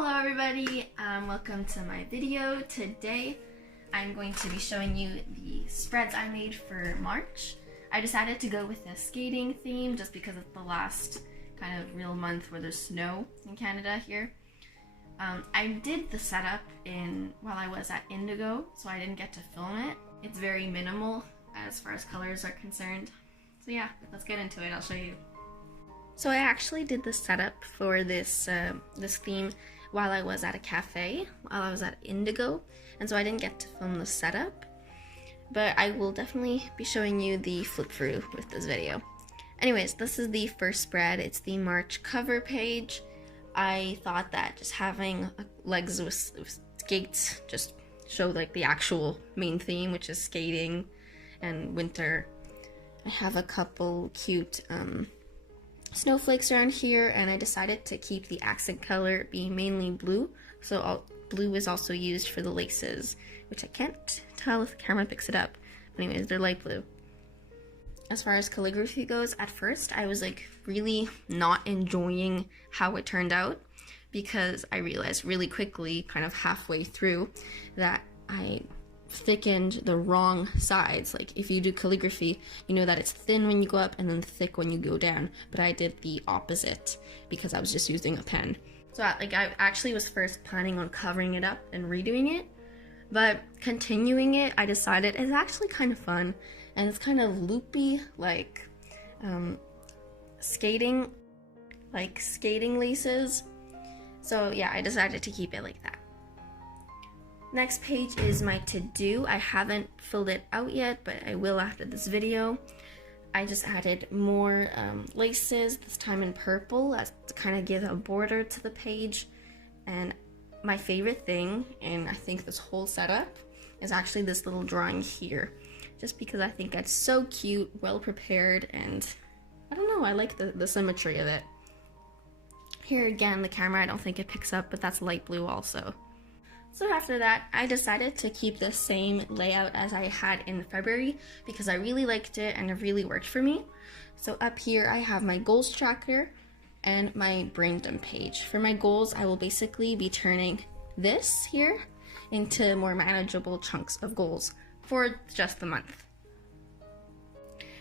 Hello everybody, welcome to my video. Today I'm going to be showing you the spreads I made for March. I decided to go with a skating theme just because it's the last kind of real month where there's snow in Canada here. I did the setup while I was at Indigo, so I didn't get to film it. It's very minimal as far as colors are concerned. So yeah, let's get into it, I'll show you. So I actually did the setup for this theme while I was at a cafe, while I was at Indigo, and so I didn't get to film the setup, but I will definitely be showing you the flip through with this video. Anyways, this is the first spread. It's the March cover page. I thought that just having legs with skates just showed like the actual main theme, which is skating and winter. I have a couple cute snowflakes around here, and I decided to keep the accent color being mainly blue, so blue is also used for the laces, which I can't tell if the camera picks it up, but anyways, they're light blue. As far as calligraphy goes, at first I was like really not enjoying how it turned out, because I realized really quickly, kind of halfway through, that I thickened the wrong sides. Like if you do calligraphy, you know that it's thin when you go up and then thick when you go down, but I did the opposite because I was just using a pen. So I actually was first planning on covering it up and redoing it, but continuing it, I decided it's actually kind of fun, and it's kind of loopy, like skating laces. So yeah, I decided to keep it like that. Next page is my to-do. I haven't filled it out yet, but I will after this video. I just added more laces, this time in purple, to kind of give a border to the page. And my favorite thing, and I think this whole setup, is actually this little drawing here. Just because I think it's so cute, well prepared, and I don't know, I like the symmetry of it. Here again, the camera, I don't think it picks up, but that's light blue also. So after that, I decided to keep the same layout as I had in February because I really liked it and it really worked for me. So up here I have my goals tracker and my brain dump page. For my goals, I will basically be turning this here into more manageable chunks of goals for just the month.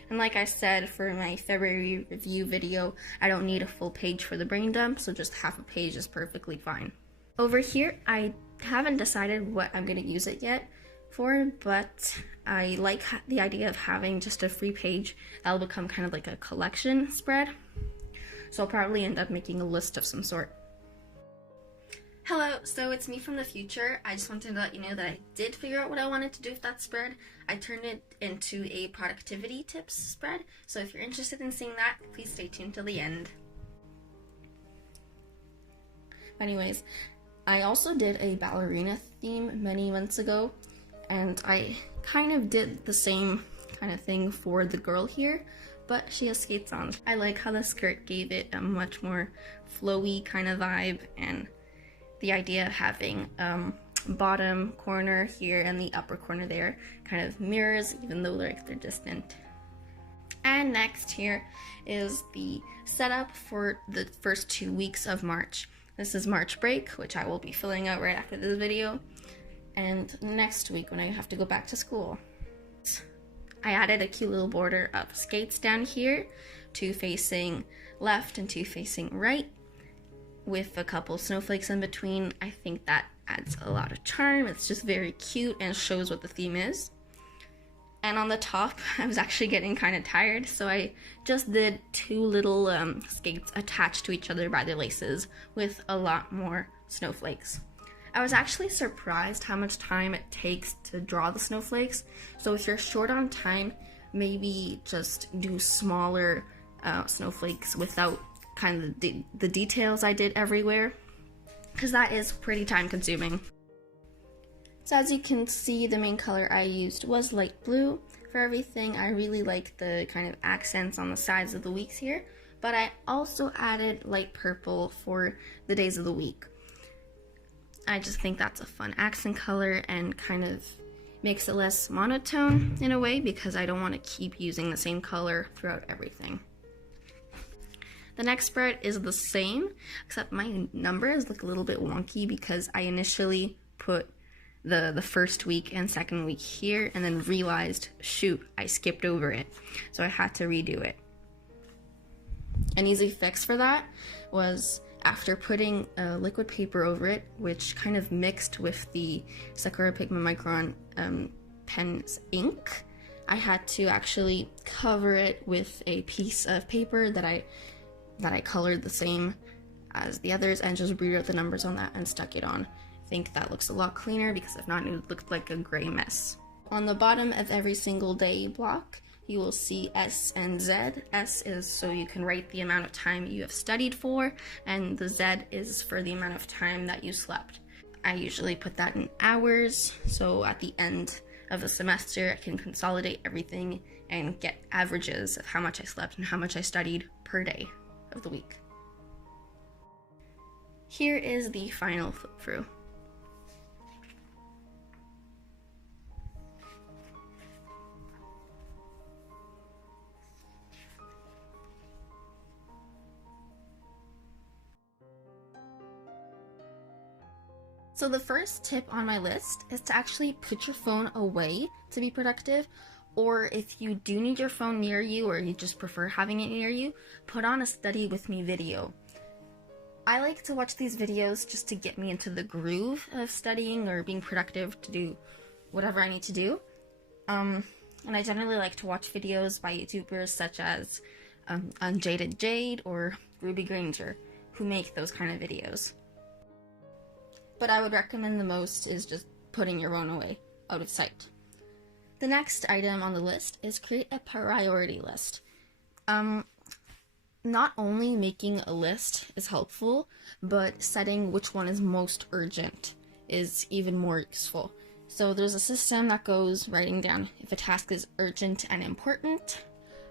And like I said, for my February review video, I don't need a full page for the brain dump, so just half a page is perfectly fine. Over here, I haven't decided what I'm going to use it yet for, but I like the idea of having just a free page that'll become kind of like a collection spread. So I'll probably end up making a list of some sort. Hello, so it's me from the future. I just wanted to let you know that I did figure out what I wanted to do with that spread. I turned it into a productivity tips spread, so if you're interested in seeing that, please stay tuned till the end. Anyways, I also did a ballerina theme many months ago, and I kind of did the same kind of thing for the girl here, but she has skates on. I like how the skirt gave it a much more flowy kind of vibe, and the idea of having bottom corner here and the upper corner there kind of mirrors, even though they're distant. And next here is the setup for the first 2 weeks of March. This is March break, which I will be filling out right after this video, and next week when I have to go back to school. I added a cute little border of skates down here, 2 facing left and 2 facing right, with a couple snowflakes in between. I think that adds a lot of charm. It's just very cute and shows what the theme is. And on the top, I was actually getting kind of tired, so I just did 2 little skates attached to each other by their laces with a lot more snowflakes. I was actually surprised how much time it takes to draw the snowflakes, so if you're short on time, maybe just do smaller snowflakes without kind of the details I did everywhere, because that is pretty time consuming. So as you can see, the main color I used was light blue for everything. I really like the kind of accents on the sides of the weeks here, but I also added light purple for the days of the week. I just think that's a fun accent color and kind of makes it less monotone in a way, because I don't want to keep using the same color throughout everything. The next spread is the same, except my numbers look a little bit wonky because I initially put the first week and second week here and then realized, shoot, I skipped over it. So I had to redo it. An easy fix for that was after putting liquid paper over it, which kind of mixed with the Sakura Pigma Micron pen's ink, I had to actually cover it with a piece of paper that I colored the same as the others and just rewrote the numbers on that and stuck it on. I think that looks a lot cleaner because if not, it looked like a gray mess. On the bottom of every single day block, you will see S and Z. S is so you can write the amount of time you have studied for, and the Z is for the amount of time that you slept. I usually put that in hours, so at the end of the semester, I can consolidate everything and get averages of how much I slept and how much I studied per day of the week. Here is the final flip through. So the first tip on my list is to actually put your phone away to be productive, or if you do need your phone near you or you just prefer having it near you, put on a study with me video. I like to watch these videos just to get me into the groove of studying or being productive to do whatever I need to do. And I generally like to watch videos by YouTubers such as Unjaded Jade or Ruby Granger, who make those kind of videos. But I would recommend the most is just putting your phone away, out of sight. The next item on the list is create a priority list. Not only making a list is helpful, but setting which one is most urgent is even more useful. So there's a system that goes writing down if a task is urgent and important,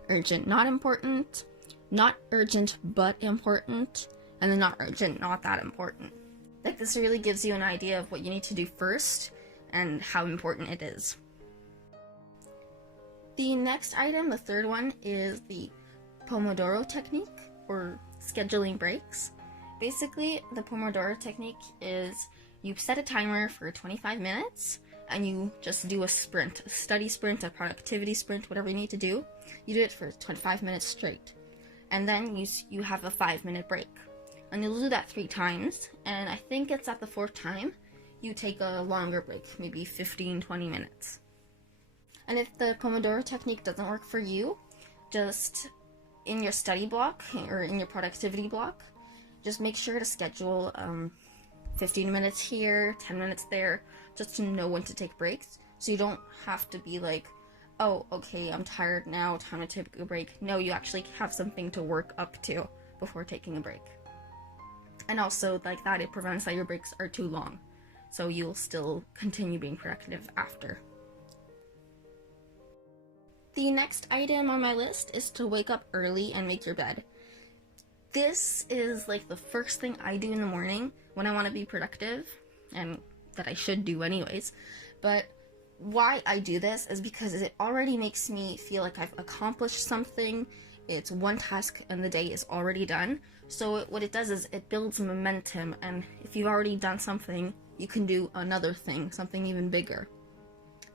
urgent not important, not urgent but important, and then not urgent not that important. Like, this really gives you an idea of what you need to do first and how important it is. The next item, the third one, is the Pomodoro technique, or scheduling breaks. Basically, the Pomodoro technique is you set a timer for 25 minutes and you just do a sprint, a study sprint, a productivity sprint, whatever you need to do. You do it for 25 minutes straight. And then you have a 5-minute break. And you'll do that 3 times, and I think it's at the 4th time you take a longer break, maybe 15-20 minutes. And if the Pomodoro technique doesn't work for you, just in your study block or in your productivity block, just make sure to schedule 15 minutes here, 10 minutes there, just to know when to take breaks, so you don't have to be like, oh, okay, I'm tired now, time to take a break. No, you actually have something to work up to before taking a break. And also, like that, it prevents that your breaks are too long, so you'll still continue being productive after. The next item on my list is to wake up early and make your bed. This is like the first thing I do in the morning when I want to be productive, and that I should do anyways. But why I do this is because it already makes me feel like I've accomplished something. It's one task and the day is already done. So what it does is it builds momentum, and if you've already done something, you can do another thing, something even bigger.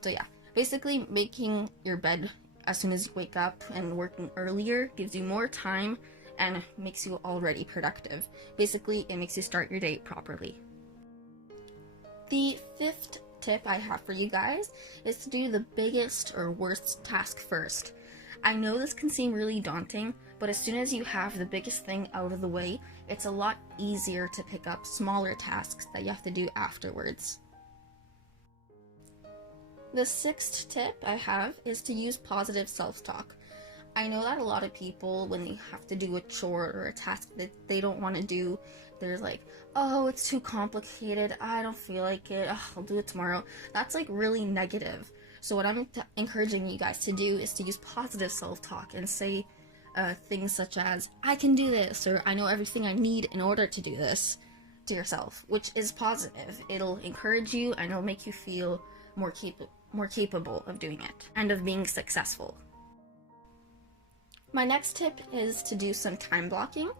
So yeah, basically making your bed as soon as you wake up and working earlier gives you more time and makes you already productive. Basically, it makes you start your day properly. The 5th tip I have for you guys is to do the biggest or worst task first. I know this can seem really daunting, but as soon as you have the biggest thing out of the way, it's a lot easier to pick up smaller tasks that you have to do afterwards. The 6th tip I have is to use positive self-talk. I know that a lot of people, when they have to do a chore or a task that they don't want to do, they're like, oh, it's too complicated, I don't feel like it, I'll do it tomorrow. That's like really negative. So what I'm encouraging you guys to do is to use positive self-talk and say things such as, I can do this, or I know everything I need in order to do this to yourself, which is positive. It'll encourage you and it'll make you feel more capable of doing it and of being successful. My next tip is to do some time blocking.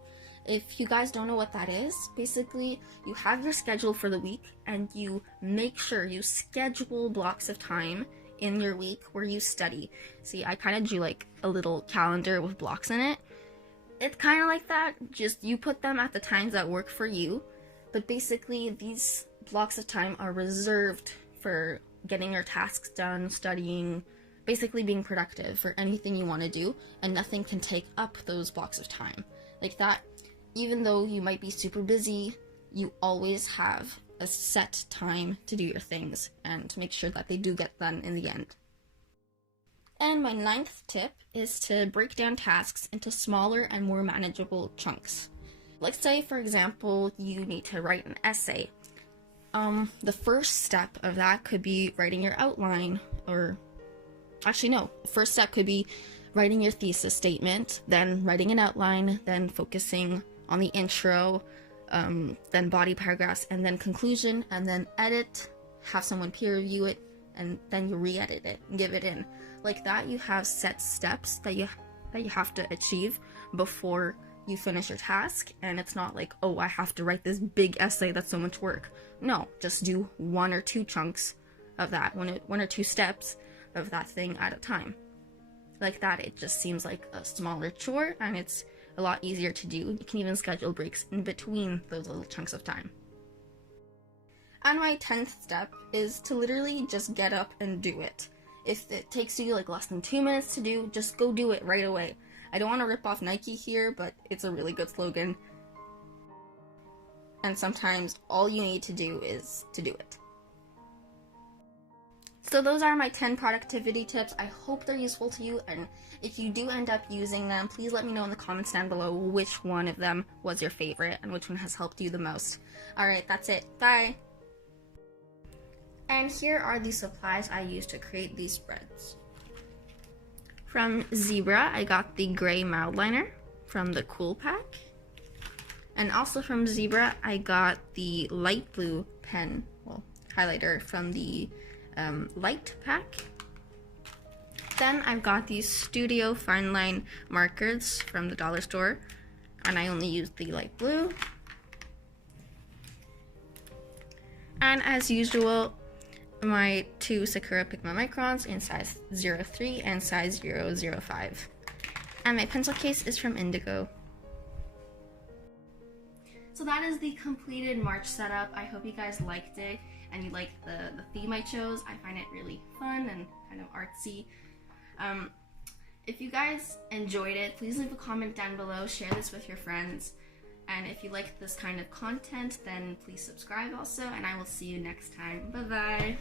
If you guys don't know what that is, basically you have your schedule for the week and you make sure you schedule blocks of time in your week where you study. See, I kind of drew like a little calendar with blocks in it. It's kind of like that, just you put them at the times that work for you, but basically these blocks of time are reserved for getting your tasks done, studying, basically being productive for anything you want to do, and nothing can take up those blocks of time. Like that, even though you might be super busy, you always have a set time to do your things and to make sure that they do get done in the end. And my 9th tip is to break down tasks into smaller and more manageable chunks. Let's say, for example, you need to write an essay. The first step of that could be writing your outline, or actually no, the first step could be writing your thesis statement, then writing an outline, then focusing on the intro, then body paragraphs, and then conclusion, and then edit, have someone peer review it, and then you re-edit it and give it in. Like that, you have set steps that you have to achieve before you finish your task, and it's not like, oh, I have to write this big essay, that's so much work. No, just do 1 or 2 chunks of that, one or two steps of that thing at a time. Like that, it just seems like a smaller chore, and it's a lot easier to do. You can even schedule breaks in between those little chunks of time. And my 10th step is to literally just get up and do it. If it takes you like less than 2 minutes to do, just go do it right away. I don't want to rip off Nike here, but it's a really good slogan. And sometimes all you need to do is to do it. So those are my 10 productivity tips. I hope they're useful to you, and if you do end up using them, please let me know in the comments down below which one of them was your favorite and which one has helped you the most. Alright, that's it. Bye! And here are the supplies I used to create these spreads. From Zebra, I got the gray Mildliner from the Cool Pack. And also from Zebra, I got the light blue pen, well, highlighter from the Light Pack. Then I've got these Studio Fineline markers from the dollar store, and I only used the light blue. And as usual, my 2 Sakura Pigma Microns in size 03 and size 005. And my pencil case is from Indigo. So that is the completed March setup. I hope you guys liked it and you liked the theme I chose. I find it really fun and kind of artsy. If you guys enjoyed it, please leave a comment down below, share this with your friends. And if you like this kind of content, then please subscribe also, and I will see you next time. Bye bye!